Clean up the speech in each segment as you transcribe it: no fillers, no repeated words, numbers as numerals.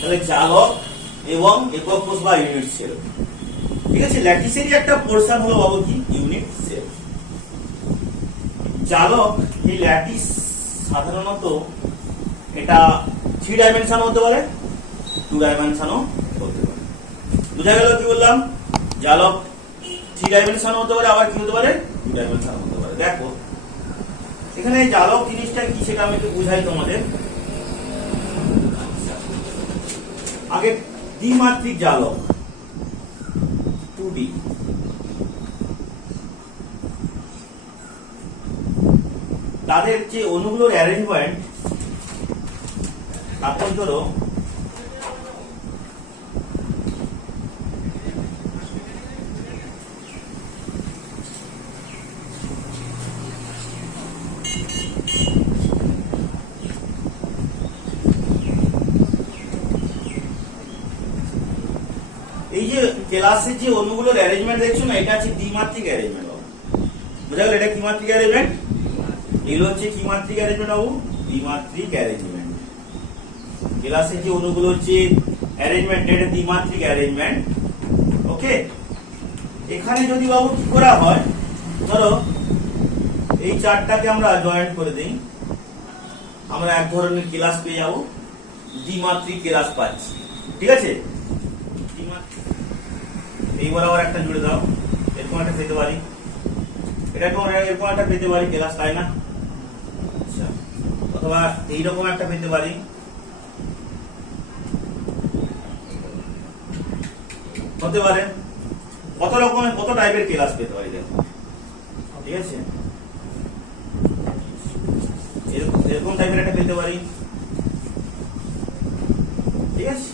তাহলে জালক এবং একক কোষ বা ইউনিট সেল। ঠিক আছে, ল্যাটিসেরই একটা পোরশন হলো বাবু কি ইউনিট সেল। জালক এই ল্যাটিস সাধারণত এটা 3 ডাইমেনশন হতে পারে, 2 ডাইমেনশনও হতে পারে। বুঝা গেল কি বললাম? জালক 3 ডাইমেনশন হতে পারে, আবার কি হতে পারে 2 ডাইমেনশন হতে পারে। দেখো এখানে জালক জিনিসটা কি সেটা আমি একটু বুঝাই তোমাদের। আগে দ্বিমাত্রিক জালক 2D, তাদের যে অণুগুলোর অ্যারেঞ্জমেন্ট, তারপর ধরো এই যে ক্লাসের যে অণুগুলোর অ্যারেঞ্জমেন্ট দেখছো না, এটা হচ্ছে দ্বিমাত্রিক অ্যারেঞ্জমেন্ট। বুঝা গেল? এটা কি মাত্রিক অ্যারেঞ্জমেন্ট? এগুলো হচ্ছে কি মাত্রিক অ্যারেঞ্জমেন্ট বাবু? দ্বিমাত্রিক অ্যারেঞ্জমেন্ট। ক্লাসের যে অণুগুলোর যে অ্যারেঞ্জমেন্ট, এটা দ্বিমাত্রিক অ্যারেঞ্জমেন্ট। ওকে, এখানে যদি বাবু কি করা হয়, ধরো এই চারটাকে আমরা জয়েন্ট করে দিই, আমরা এক ধরনের ক্লাস পেয়ে যাবো, দ্বিমাত্রিক ক্লাস পাচ্ছি। ঠিক আছে, এই বরাবর একটা জুড়ে দাও, এরকম একটা পেতে পারি, এরকম একটা পেতে পারি ক্লাস, তাই না? আচ্ছা, অথবা এইরকম একটা পেতে পারি, হতে পারে। কত রকমের কত টাইপের ক্লাস পেতে পারি দেখো। ঠিক আছে, এরকম টাইপের একটা পেতে পারি। ঠিক আছে,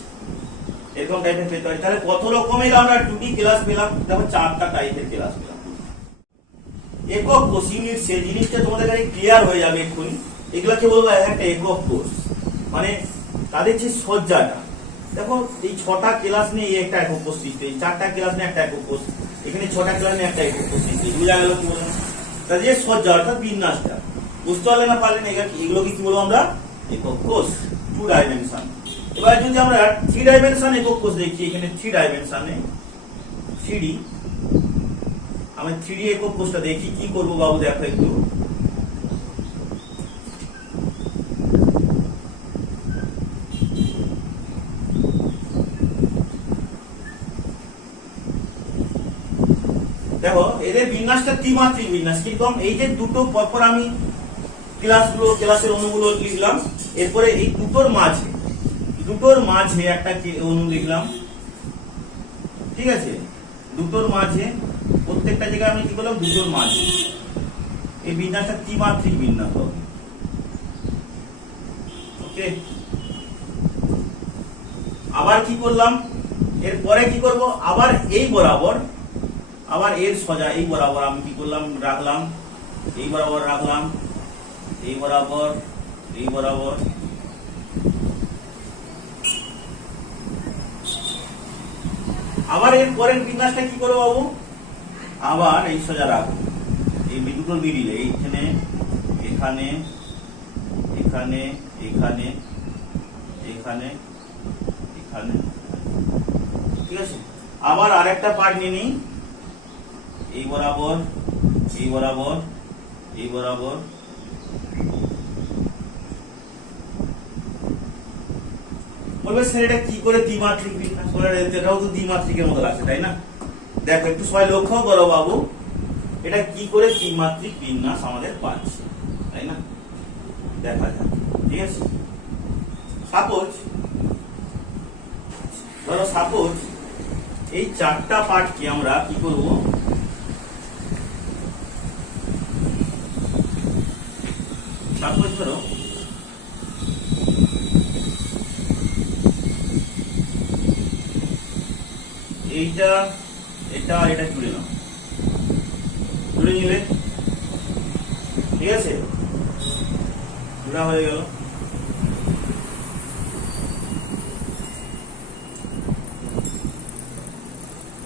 এরকম টাইপের পেতে পারি। তাহলে কত রকমের আমরা 2D ক্লাস পেলাম? দেখো 4টা টাইপের ক্লাস পেলাম। একক কোষ ইউনিট সেল জিনিসটা তোমাদের কাছে ক্লিয়ার হয়ে যাবে এক্ষুনি। এগুলাকে বলবো একটা একক কোষ, মানে তাদের যে সজ্জাটা। দেখো এই 6টা ক্লাস নিয়ে একটা একক কোষ সৃষ্টি, 4টা ক্লাস নিয়ে একটা একক কোষ, এখানে 6টা ক্লাস নিয়ে একটা একক কোষ সৃষ্টি। বুঝা গেল কি বলবো? তাদের যে সজ্জা অর্থাৎ বিন্যাসটা, বুঝতে পারলে না পারলে না, এগুলোকে কি বলবো আমরা? একক কোষ, 2 ডাইমেনশন। এবার যদি আমরা 3 ডাইমেনশন একক কোষ দেখি, এখানে 3 ডাইমেনশনে 3D, আমি 3D একক কোষটা দেখি, কি করবো বাবু দেখো একটু। দেখো এদের বিন্যাসটা ত্রিমাত্রিক বিন্যাস, কিন্তু এই যে দুটো পরপর আমি ক্লাসের অণুগুলো লিখলাম, এরপরে এই দুটোর মাঝে একটা অণু লিখলাম। ঠিক আছে, দুটোর মাঝে প্রত্যেকটা জায়গায় আমি কি করলাম? দুটোর মাঝে। এই বিন্যাসটা ত্রিমাত্রিক বিন্যাস হবে। ওকে, আবার কি করলাম? এরপরে কি করব? আবার এই বরাবর, আবার এর সোজা এই বরাবর আমি কি করলাম? রাখলাম, এই বরাবর রাখলাম, এই বরাবর, এই বরাবর। আবার এর পরের বিন্যাসটা কি করবো বাবু? আবার এই সোজা রাখবো, এই দুটোর মিডিলে, এইখানে, এখানে, এখানে, এখানে, এখানে, এখানে। ঠিক আছে, আবার আরেকটা পার্ট নিয়ে নিই, এই বরাবর, এই বরাবর, এই বরাবর। বলবে স্যার এটা কি করে দ্বিমাত্রিক বিন্যাস? এটাও তো দ্বিমাত্রিকের মতো লাগছে, তাই না? দেখো একটু সবাই লক্ষ্য করো বাবু, এটা কি করে দ্বিমাত্রিক বিন্যাস আমাদের পাচ্ছে, তাই না? দেখা যাক। ঠিক আছে, সাপোজ এই 4টা পার্টকে আমরা কি করব? সাপোজ ধরো এইটা, এটা আর এটা জুড়ে নাও, জুড়ে নিলে, ঠিক আছে, জোড়া হয়ে গেল।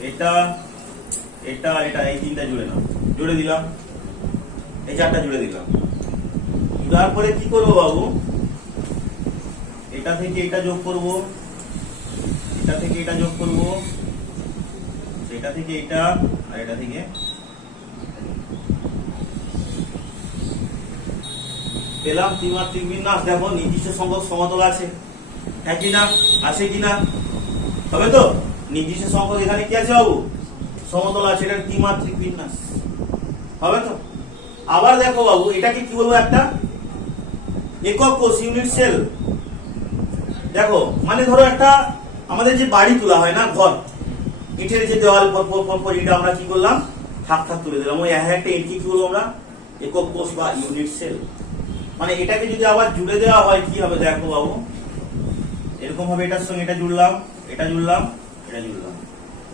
এটা, এটা, এটা, এই 3টা জুড়ে নাও, জুড়ে দিলাম, এই 4টা জুড়ে দিলাম। তারপরে কি করবো বাবু? এটা থেকে এটা যোগ করব, এটা থেকে এটা যোগ করব, এটা থেকে এটা, আর এটা থেকে পেলাম ত্রিমাত্রিক বিন্যাস। দেখো নির্দিষ্ট সংখ্যক সমতল আছে, হ্যাঁ কিনা, আছে কিনা, হবে তো? নির্দিষ্ট সংখ্যক এখানে কি আছে বাবু? সমতল আছে, এটা ত্রিমাত্রিক বিন্যাস, হবে তো? আবার দেখো বাবু, এটাকে কি বলবো? একটা একক কোষ, ইউনিট সেল। দেখো মানে ধরো একটা আমাদের যে বাড়ি তোলা হয় না, ঘর, ইটের যে দেওয়াল পর এটা আমরা কি করলাম? থাক থাক তুলে দিলাম। ওই একটা ইটকে কি বলবো আমরা? একক কোষ বা ইউনিট সেল। মানে এটাকে যদি আবার জুড়ে দেওয়া হয় কি হবে? দেখো বাবু, এরকম হবে, এটার সঙ্গে এটা জুড়লাম, এটা জুড়লাম, এটা জুড়লাম,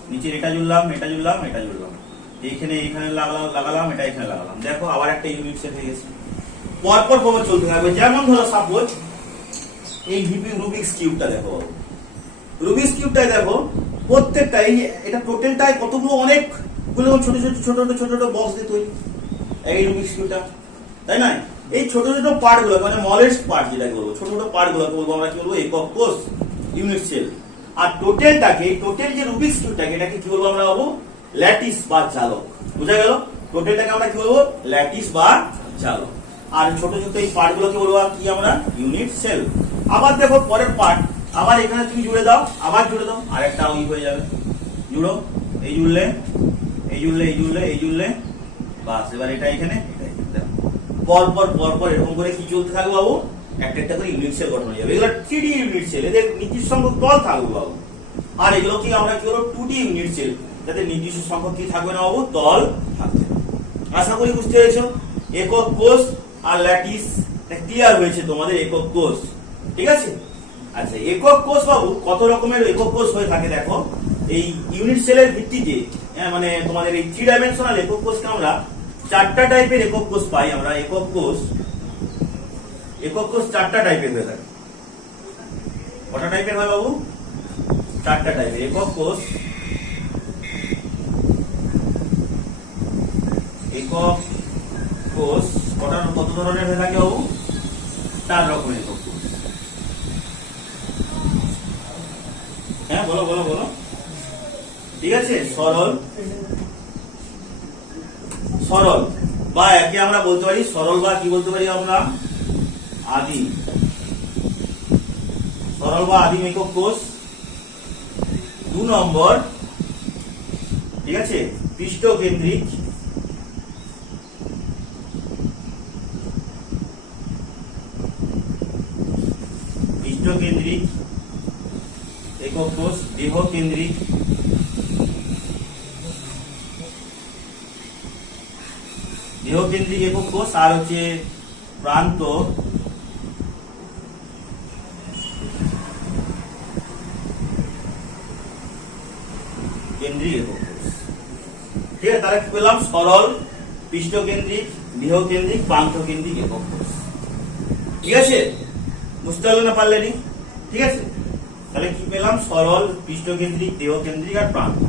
নিচে এটা জুড়লাম, এটা জুড়লাম, এটা জুড়লাম, এইখানে লাগালাম, এটা এখানে লাগালাম। দেখো আবার একটা ইউনিট সেট হয়ে গেছে। পরপর পর চলতে থাকবে। যেমন ধরো সাপোজ এই রুবিক্স কিউবটা দেখো বাবু, রুবিক্স কিউবটাই দেখো প্রত্যেকটা এটা টোটালটাই কতগুলো, অনেকগুলো ছোট ছোট ছোট ছোট ছোট ছোট বক্স দিয়ে তৈরি এই রুবিক্স কিউবটা, তাই না? এই ছোট ছোট পার্ট গুলো মানে স্মলেস্ট পার্ট যেটা বলবো, ছোট ছোট পার্ট গুলোকে বলবো আমরা কি বলবো? একক কোষ, ইউনিট সেল। আর টোটালটাকে, টোটাল যে রুবিক্স কিউবটাকে, এটাকে কি বলবো আমরা বাবু? ল্যাটিস বা জালক। বুঝা গেল? টোটালটাকে আমরা কি বলবো? ল্যাটিস বা জালক। আর ছোট ছোট এই পার্ট গুলোকে বলবো কি আমরা? Unit cell. আবার দেখো পরের পার্ট, আবার এখানে তুমি জুড়ে দাও, আবার জুড়ে দাও, আর একটা ওই হয়ে যাবে। জুড়ো, এই জুড়লে, এই জুড়লে, এই জুড়লে, এই জুড়লে, বাস। এবার এটা এখানে, পরপর পরপর এরকম করে কি চলতে থাকবে বাবু? একটা একটা করে ইউনিট সেল গঠন হয়ে যাবে। এগুলো 3D ইউনিট সেল, এদের নির্দিষ্ট সংখ্যক তল থাকবে বাবু। আর এগুলো কি আমরা কি বলবো? 2D ইউনিট সেল, যাতে নির্দিষ্ট সংখ্যক কি থাকবে না বাবু? তল থাকবে। আশা করি বুঝতে পেরেছো। একক কোষ আর ল্যাটিস ক্লিয়ার হয়েছে তোমাদের? একক কোষ, ঠিক আছে? আচ্ছা, একক কোষ বাবু কত রকমের একক কোষ হয়ে থাকে দেখো। এই ইউনিট সেলের ভিত্তিতে মানে তোমাদের এই 3 ডাইমেনশনাল একক কোষকে আমরা 4টা টাইপের একক কোষ পাই আমরা। একক কোষ 4টা টাইপের হয়ে থাকে। কটা টাইপের হয় বাবু? 4টা টাইপের একক কোষ। একক কোষ কত ধরনের হয়ে থাকে বাবু? 4 রকমের একক কোষ। হ্যাঁ বলো বলো বলো, ঠিক আছে? সরল বা একে আমরা বলতে পারি সরল, বা কি বলতে পারি আমরা? আদিম। সরল বা আদিম একক কোষ। 2 নম্বর, ঠিক আছে, পৃষ্ঠকেন্দ্রিক। পৃষ্ঠকেন্দ্রিক একক কোষ। দেহকেন্দ্রিক। দেহকেন্দ্রিক একক কোষ। আর হচ্ছে প্রান্ত কেন্দ্রিক একক কোষ। ঠিক আছে, তাহলে কি পেলাম? সরল, পৃষ্ঠকেন্দ্রিক, দেহকেন্দ্রিক, প্রান্ত কেন্দ্রিক একক কোষ। ঠিক আছে, বুঝতে পারলে না পারলে নি? ঠিক আছে, তাহলে কি পেলাম? সরল, পৃষ্ঠকেন্দ্রিক, দেহকেন্দ্রিক আর প্রান্ত।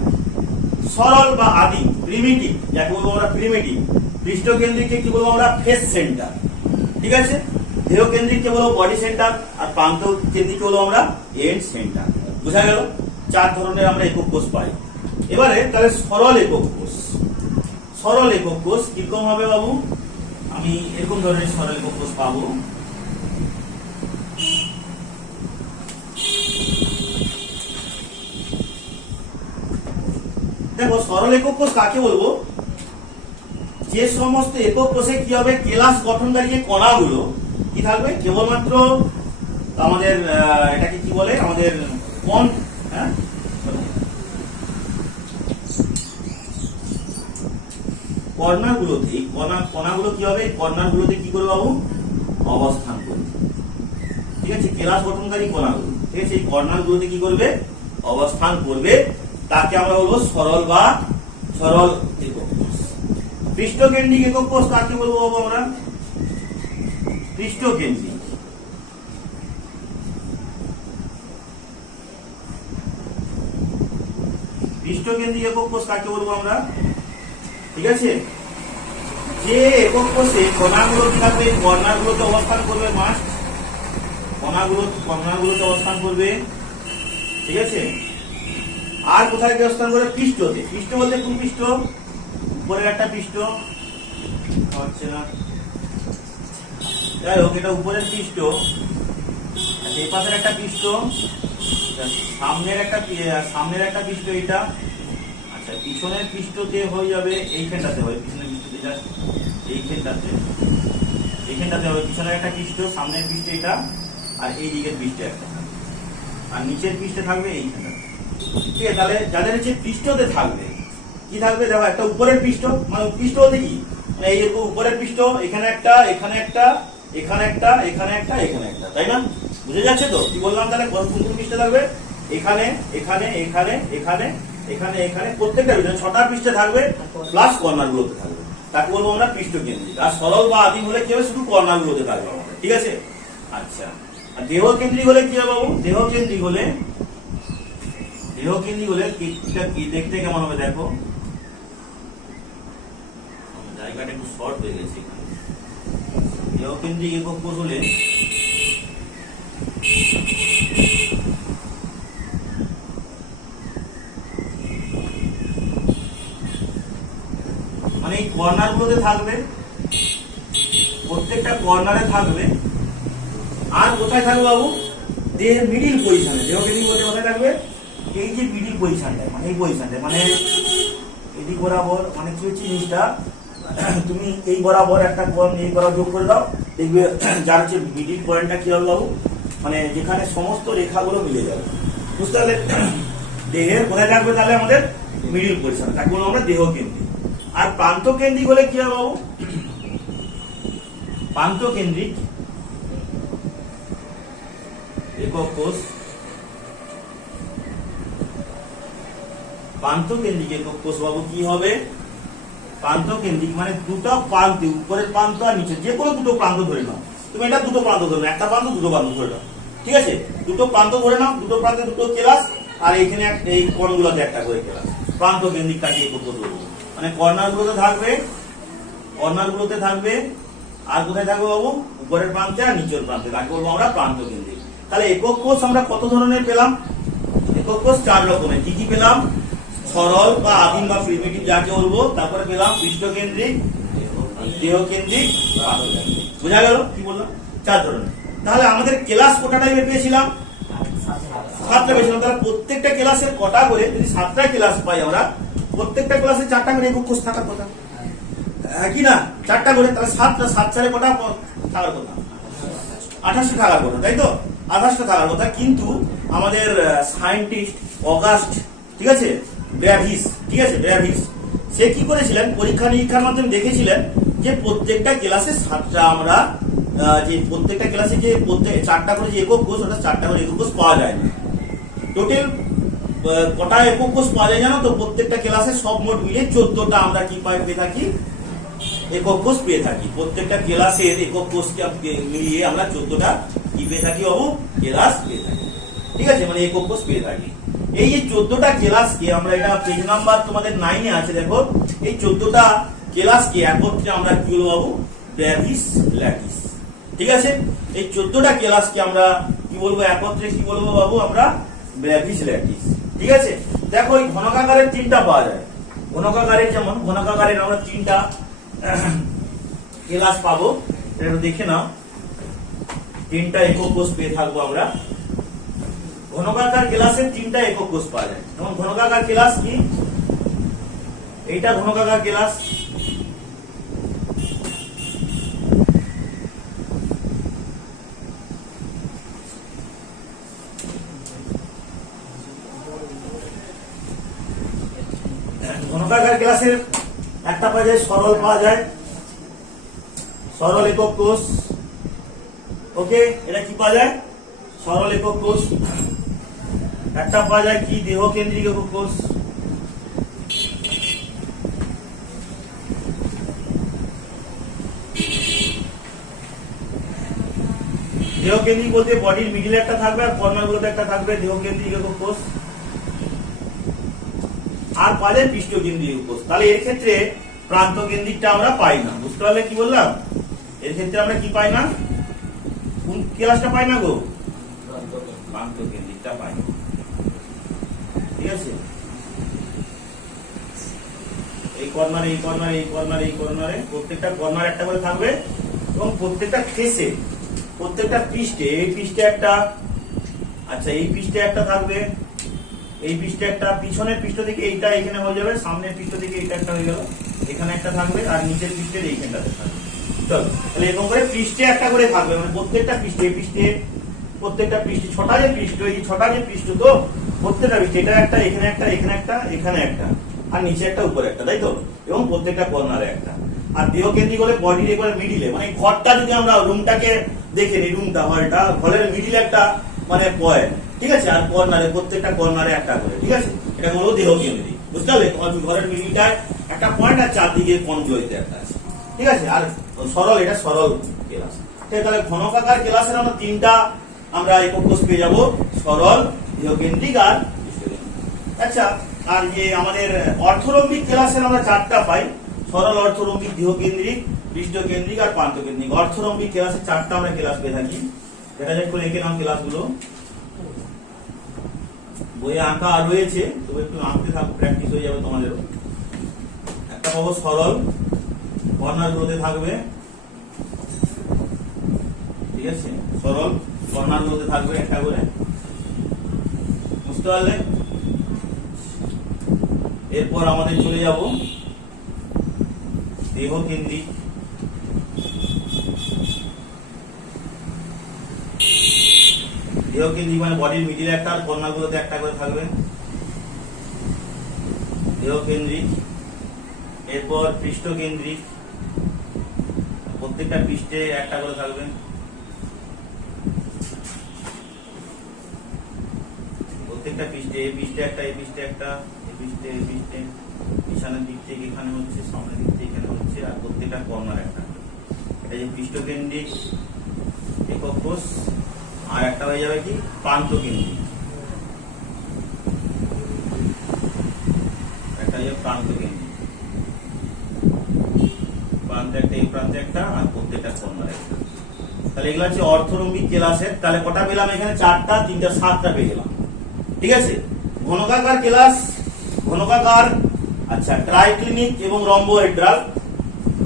সরল বা আদিম, প্রিমিটিভ, যাকে বলবো আমরা প্রিমিটিভ। পৃষ্ঠকেন্দ্রিককে কি বলবো আমরা? Face centre. ঠিক আছে, দেহকেন্দ্রিককে বলবো বডি সেন্টার, আর প্রান্ত কেন্দ্রিককে বলবো আমরা এন্ড সেন্টার। বুঝা গেল? 4 ধরনের আমরা একক কোষ পাই। এবারে তাহলে সরল একক কোষ। সরল একক কোষ কিরকম হবে বাবু? আমি এরকম ধরনের সরল একক কোষ পাবো। দেখো সরল একক কোষ কাকে বলবো? যে সমস্ত একক কোষে কি হবে? কেলাস গঠনকারী যে কণাগুলো কি থাকবে? কেবলমাত্র আমাদের এটাকে কি বলে? আমাদের কর্নারগুলোতে, এই কণাগুলো কি হবে? কর্নারগুলোতে কি করবে বাবু? অবস্থান করবে। ঠিক আছে, কেলাস গঠনকারী কণাগুলো, ঠিক আছে, এই কর্নারগুলোতে কি করবে? অবস্থান করবে। তাকে আমরা বলবো সরল বা সরল একক কোষ। পৃষ্ঠকেন্দ্রিক একক কোষ কাকে বলবো বাবু আমরা? পৃষ্ঠকেন্দ্রিক। পৃষ্ঠকেন্দ্রিক একক কোষ কাকে বলবো আমরা? ঠিক আছে, যে একক কোষে কণাগুলো কি থাকবে? কর্নারগুলোতে অবস্থান করবে। মাস্ট কণাগুলোতে অবস্থান করবে। ঠিক আছে। আর কোথায় অবস্থান করে? পৃষ্ঠতে। পৃষ্ঠ বলতে কোন পৃষ্ঠ? উপরের একটা পৃষ্ঠ হচ্ছে না, যাই হোক এটা উপরের পৃষ্ঠ, এই পাশের একটা পৃষ্ঠ, সামনের একটা পৃষ্ঠ এটা। আচ্ছা পিছনের পৃষ্ঠতে হয়ে যাবে এইখানটাতে হবে, পিছনের পৃষ্ঠতে জাস্ট এইখানটাতে হবে পিছনের একটা পৃষ্ঠ, সামনের পৃষ্ঠ এটা, আর এই দিকের পৃষ্ঠে একটা, আর নিচের পৃষ্ঠে থাকবে এইখানটা। ঠিক আছে, তাহলে যাদের হচ্ছে পৃষ্ঠতে থাকবে কি থাকবে দেখো, একটা উপরের পৃষ্ঠ, মানে পৃষ্ঠ বলতে কি, মানে এই উপরের পৃষ্ঠ, এখানে একটা, এখানে একটা, এখানে একটা, এখানে একটা, এখানে একটা, তাই না? বুঝে যাচ্ছে তো কি বললাম? তাহলে কোন কোন পৃষ্ঠে থাকবে? এখানে, এখানে, এখানে, এখানে, এখানে, এখানে, প্রত্যেকটা পৃষ্ঠে 6টা পৃষ্ঠে থাকবে, প্লাস কর্নার গুলোতে থাকবে। তাকে বলবো আমরা পৃষ্ঠ কেন্দ্রিক। আর সরল বা আদিম হলে কি হবে? শুধু কর্নার গুলোতে থাকবে আমাদের, ঠিক আছে। আচ্ছা, আর দেহ কেন্দ্রিক হলে কি হবে বাবু? দেহ কেন্দ্রিক হলে কি দেখতে কেমন হবে দেখো, জায়গাটা একটু শর্ট হয়ে গেছে। দেহ কেন্দ্রিক একক কোষ হলে মানে এই কর্নার গুলোতে থাকবে, প্রত্যেকটা কর্নারে থাকবে। আর কোথায় থাকবে বাবু? দেহের মিডিল পজিশনে। দেহ কেন্দ্রিক বলতে কোথায় থাকবে? এই যে মিডিল পজিশনটা, মানে এই পজিশনটা, মানে এদিক বরাবর, মানে কি হচ্ছে জিনিসটা, তুমি এই বরাবর একটা কোণ এই বরাবর যোগ করে দাও, দেখবে যার হচ্ছে মিডিল পয়েন্টটা কি হবে বাবু, মানে যেখানে সমস্ত রেখাগুলো মিলে যাবে। বুঝতে পারলে? দেহের কোথায় থাকবে তাহলে? আমাদের মিডিল পজিশন, তাকে বলবো আমরা দেহ কেন্দ্রিক। আর প্রান্ত কেন্দ্রিক হলে কি হবে বাবু? প্রান্ত কেন্দ্রিক একক কোষ, প্রান্ত কেন্দ্রিক একক কোষ বাবু কি হবে? প্রান্ত কেন্দ্রিক মানে দুটো প্রান্তে, উপরের প্রান্ত আর নিচে যে কোনো দুটো প্রান্ত ধরে নাও। তুমি এটা দুটো প্রান্ত ধরে নাও, একটা প্রান্ত দুটো প্রান্ত ধরে নাও, ঠিক আছে। দুটো প্রান্ত ধরে নাও, দুটো প্রান্তে দুটো কেলাস, আর এখানে এই কোণগুলোতে একটা করে কেলাস। প্রান্ত কেন্দ্রিকটাকে একক কোষ বলবো। মানে কর্নার গুলোতে থাকবে, আর কোথায় থাকবে বাবু? উপরের প্রান্তে আর নিচের প্রান্তে, তাকে বলবো আমরা প্রান্ত কেন্দ্রিক। তাহলে একক কোষ আমরা কত ধরনের পেলাম? একক কোষ 4 রকমের। কি কি পেলাম? সরল বা আদিম বা প্রিমিটিভ যাকে বলবো, তারপরে পেলাম পৃষ্ঠ কেন্দ্রিক, দেহ কেন্দ্রিক, বোঝা গেল কি বললাম? 4 ধরনের। তাহলে আমাদের ক্লাস কটা টাইপের পেয়েছিলাম? 7টা পেয়েছিলাম। তাহলে প্রত্যেকটা ক্লাসের কটা করে, যদি 7টা ক্লাস পাই আমরা, প্রত্যেকটা ক্লাসে 4টা করে একক কোষ থাকার কথা, কি না? 4টা করে, তাহলে 7 চারে কটা থাকার কথা? 28টা থাকার কথা, তাই তো? 28টা থাকার কথা। কিন্তু আমাদের সায়েন্টিস্ট অগাস্ট, ঠিক আছে, ব্র্যাভিস, ঠিক আছে, ব্র্যাভিস, সে কি করেছিলেন? পরীক্ষা নিরীক্ষার মাধ্যমে দেখেছিলেন যে প্রত্যেকটা ক্লাসে 7টা আমরা, যে প্রত্যেকটা ক্লাসে যে 4টা করে যে একক কোষ, ওটা 4টা করে একক কোষ পাওয়া যায় না। টোটাল কটা একক কোষ পাওয়া যায় জানো তো? প্রত্যেকটা ক্লাসে সব মোট মিলে 14টা আমরা কি পেয়ে থাকি? একক কোষ পেয়ে থাকি। প্রত্যেকটা ক্লাসের একক কোষকে মিলিয়ে আমরা 14টা কি পেয়ে থাকি বাবু? ক্লাস পেয়ে থাকি, ঠিক আছে, মানে একক কোষ পেয়ে থাকি। এই যে 14টা ক্লাসকে আমরা, এটা পেজ নাম্বার তোমাদের 9-এ আছে দেখো, এই 14টা ক্লাসকে একত্রে আমরা কি বলবো বাবু? ব্র্যাভিস ল্যাটিস, ঠিক আছে। এই 14টা ক্লাসকে আমরা কি বলবো? একত্রে কি বলবো বাবু? আমরা ব্র্যাভিস ল্যাটিস, ঠিক আছে। দেখো এই ঘনকাকারের 3টা পাওয়া যায়। ঘনকাকারের যেমন ঘনকাকারের আমরা 3টা ক্লাস পাবো, এটা দেখে নাও। 3টা একক কোষ পেয়ে থাকবো আমরা। ঘনকাকার ক্লাসে 3টা একক কোষ পাওয়া যায়। যেমন ঘনকাকার ক্লাস কি? এইটা ঘনকাকার ক্লাস, ঘনকাকার ক্লাসের একটা পাওয়া যায় সরল, পাওয়া যায় সরল একক কোষ, ওকে। এটা কি পাওয়া যায়? সরল একক কোষ। একটা পাওয়া যায় কি? দেহ কেন্দ্রিক একক কোষ। দেহ কেন্দ্রিক বলতে বডির মিডিলে একটা থাকবে আর কর্নার গুলোতে একটা থাকবে, দেহ কেন্দ্রিক একক কোষ। আর পাওয়া যায় পৃষ্ঠ কেন্দ্রিক একক কোষ। তাহলে এর ক্ষেত্রে প্রান্ত কেন্দ্রিকটা আমরা পাই না। বুঝতে পারলে কি বললাম? এর ক্ষেত্রে আমরা কি পাই না? কোন ক্লাসটা পাই না গো? প্রান্ত কেন্দ্রিকটা পাই না। আছে, এই কর্নারে এই কর্নারে এই কর্নারে এই কর্নারে প্রত্যেকটা কর্নার একটা করে থাকবে এবং প্রত্যেকটা ফেসে প্রত্যেকটা পৃষ্ঠে, এই পৃষ্ঠে একটা, আচ্ছা এই পৃষ্ঠে একটা থাকবে, এই পৃষ্ঠে একটা, পিছনের পৃষ্ঠ থেকে এইটা এখানে হয়ে যাবে, সামনের পৃষ্ঠ থেকে এইটা একটা হয়ে গেল, এখানে একটা থাকবে আর নিচের পৃষ্ঠের এইখানটাতে থাকবে। চলো তাহলে এরকম করে পৃষ্ঠে একটা করে থাকবে, মানে প্রত্যেকটা পৃষ্ঠে পৃষ্ঠে প্রত্যেকটা পৃষ্ঠে ছটা যে পৃষ্ঠ, এই ছটা যে পৃষ্ঠ তো প্রত্যেকটা পৃষ্ঠে, এটা একটা, এখানে একটা, এখানে একটা, এখানে একটা, আর নিচে একটা, উপরে একটা, তাই তো? এবং প্রত্যেকটা কর্নারে একটা। আর দেহ কেন্দ্রিক হলে বডির একবারে মিডিলে, মানে ঘরটা যদি আমরা রুমটাকে দেখে নিই, রুমটা হলটা, হলের মিডিলে একটা মানে পয়েন্ট, ঠিক আছে, আর কর্নারে প্রত্যেকটা কর্নারে একটা করে, ঠিক আছে, এটা হলো দেহ কেন্দ্রিক, বুঝতে পারলে? তোমার ঘরের মিডিলটায় একটা পয়েন্ট আর চারদিকে কোণগুলোতে একটা আছে, ঠিক আছে। আর সরল, এটা সরল কেলাস। তাহলে ঘনকাকার কেলাসের আমরা তিনটা আমরা একক কোষ পেয়ে যাবো, সরল, দেহকেন্দ্রিক আর পৃষ্ঠকেন্দ্রিক। আচ্ছা, আর যে আমাদের অর্থরম্বিক কেলাসের আমরা চারটা পাই, সরল, অর্থরম্বিক, দেহকেন্দ্রিক, পৃষ্ঠকেন্দ্রিক আর প্রান্তকেন্দ্রিক। অর্থরম্বিক কেলাসে চারটা আমরা কেলাস পেয়ে থাকি, এটা যে করে এঁকে নাম ক্লাসগুলো, বইয়ে আঁকা রয়েছে, তবে একটু আঁকতে থাকো, প্র্যাকটিস হয়ে যাবে তোমাদেরও। একটা পাবো সরল, কর্নার গুলোতে থাকবে, ঠিক আছে, সরল কর্নার গুলোতে থাকবে একটা করে, বুঝতে পারলে? এরপর আমাদের চলে যাব দেহ কেন্দ্রিক। দেহ কেন্দ্রিক মানে বডির মিডিলে একটা আর কর্নার গুলোতে একটা করে থাকবে, দেহ কেন্দ্রিক। এরপর পৃষ্ঠ কেন্দ্রিক, প্রত্যেকটা পৃষ্ঠে একটা করে থাকবে, প্রত্যেকটা পৃষ্ঠে, এই পৃষ্ঠে একটা, এই পৃষ্ঠে একটা, এই পৃষ্ঠে, এই পৃষ্ঠে, পিছনের দিক থেকে এখানে হচ্ছে, সামনের দিক থেকে এখানে হচ্ছে, আর প্রত্যেকটা কর্নার একটা। এটা যে পৃষ্ঠ কেন্দ্রিক একক কোষ। আর একটা হয়ে যাবে কি প্রান্ত কেন্দ্রিক, একটা হয়ে যাবে প্রান্ত কেন্দ্রিক, প্রান্তে একটা, এই প্রান্তে একটা, আর প্রত্যেকটা কর্নার একটা। তাহলে এগুলো হচ্ছে অর্থরম্বিক কেলাসের। তাহলে কটা পেলাম এখানে? চারটা, তিনটা, সাতটা পেয়ে গেলাম, ঠিক আছে। ঘনকাকার কেলাস, ঘনকাকার, আচ্ছা, ট্রাইক্লিনিক এবং রম্বোহেড্রাল।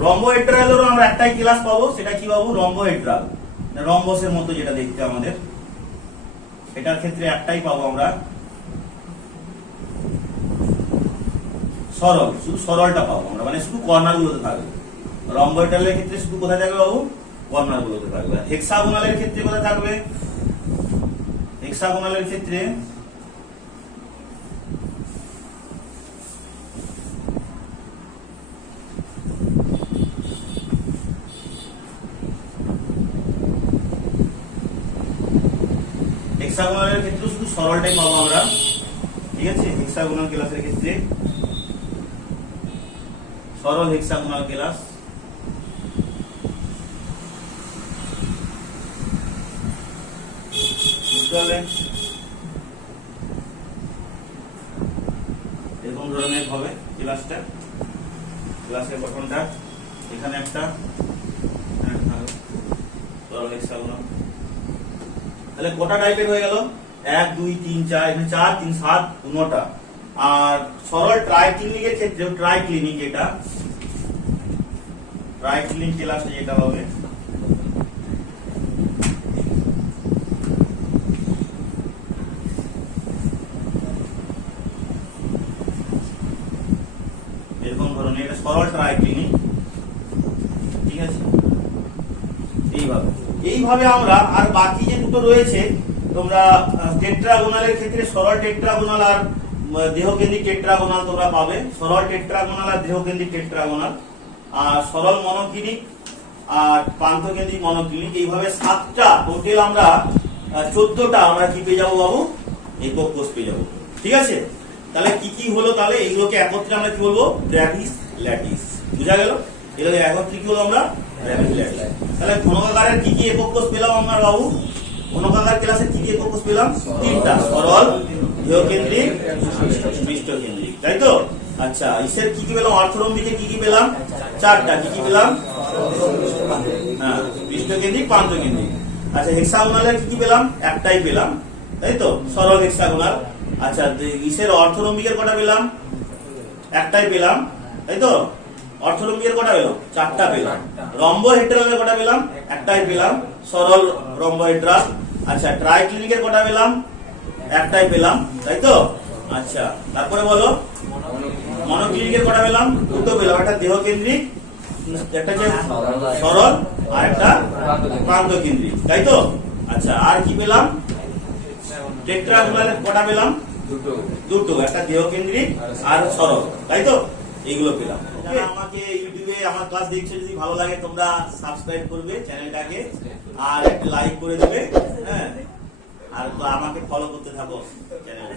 রম্বোহেড্রালেরও আমরা একটাই কেলাস পাবো, সেটা কি পাবো? রম্বোহেড্রাল, রম্বসের মতো যেটা দেখতে আমাদের, এটার ক্ষেত্রে একটাই পাবো আমরা, সরল, শুধু সরলটা পাবো আমরা, মানে শুধু কর্নার গুলোতে থাকবে। রম্বোহেড্রালের ক্ষেত্রে শুধু কোথায় থাকবে বাবু? কর্নার গুলোতে থাকবে। হেক্সাগোনালের ক্ষেত্রে কোথায় থাকবে? হেক্সাগোনালের ক্ষেত্রে হেক্সাগোনালের ক্ষেত্রে শুধু সরলটাই পাবো আমরা, ঠিক আছে। হেক্সাগোনাল কেলাসের ক্ষেত্রে সরল হেক্সাগোনাল কেলাস। বুঝতে পারলেন? এরকম ধরনের হবে কেলাসটা, ক্লাসের গঠনটা। এখানে একটা সরল হেক্সাগোনাল। তাহলে কটা টাইপের হয়ে গেল? 1 2 3 4, এখানে 4 3 7 9টা। আর সরল ট্রাইক্লিনিকের ক্ষেত্রে, ট্রাইক্লিনিক, এটা ট্রাইক্লিনিক কেলাসটা যেটা হবে, এরকম ধরনের, এটা সরল ট্রাইক্লিনিক, ঠিক আছে। এইভাবে আমরা, আর বাকি যে দুটো রয়েছে তোমরা টেট্রাগোনালের ক্ষেত্রে সরল টেট্রাগোনাল আর দেহকেন্দ্রিক টেট্রাগোনাল তোমরা পাবে, সরল টেট্রাগোনাল আর দেহকেন্দ্রিক টেট্রাগোনাল, আর সরল মনোক্লিনিক আর প্রান্তকেন্দ্রিক মনোক্লিনিক। এইভাবে 7টা টোটাল আমরা 14টা আমরা কি পেয়ে যাবো বাবু? একক কোষ পেয়ে যাবো, ঠিক আছে। তাহলে কি কি হলো? তাহলে এইগুলোকে একত্রে আমরা কি বলবো? Trapeze lattice. বুঝা গেল? এগুলোকে একত্রে কি হলো আমরা? Trapeze lattice. তাহলে ঘনকাকারের কি কি একক কোষ পেলাম আমরা বাবু? ঘনকাকার ক্লাসে কি কি একক কোষ পেলাম? 3টা, সরল, দেহকেন্দ্রিক, পৃষ্ঠকেন্দ্রিক, তাই তো? আচ্ছা, ইসের কি কি পেলাম? অর্থরম্বিকে কি কি পেলাম? 4টা। কি কি পেলাম? হ্যাঁ, পৃষ্ঠকেন্দ্রিক, প্রান্তকেন্দ্রিক। আচ্ছা, হেক্সাগোনালের কি কি পেলাম? একটাই পেলাম। তাই তো, সরল হেক্সাগোনাল। আচ্ছা, ইসের অর্থরম্বিকের কটা পেলাম? একটাই পেলাম, তাই তো। অর্থরম্বিকের কটা পেলাম? চারটা পেলাম। রম্বোহেড্রালের কটা পেলাম? একটাই পেলাম, সরল রম্বোহেড্রাল। আচ্ছা, ট্রাইক্লিনিকের কটা পেলাম? একটাই পেলাম, তাই তো। আচ্ছা, তারপরে বলো মনোক্লিনিকের কটা পেলাম? দুটো পেলাম, একটা দেহকেন্দ্রিক, একটা যে সরল, আর একটা প্রান্ত কেন্দ্রিক, তাই তো। আচ্ছা, আর কি পেলাম? টেট্রাগোনালের কটা পেলাম? দুটো, একটা দেহকেন্দ্রিক আর সরল, তাই তো। এইগুলো পেলাম। যারা আমাকে ইউটিউবে আমার ক্লাস দেখছে, যদি ভালো লাগে তোমরা সাবস্ক্রাইব করবে চ্যানেলটাকে, আর একটা লাইক করে দেবে, হ্যাঁ, আর আমাকে ফলো করতে থাকো চ্যানেলে।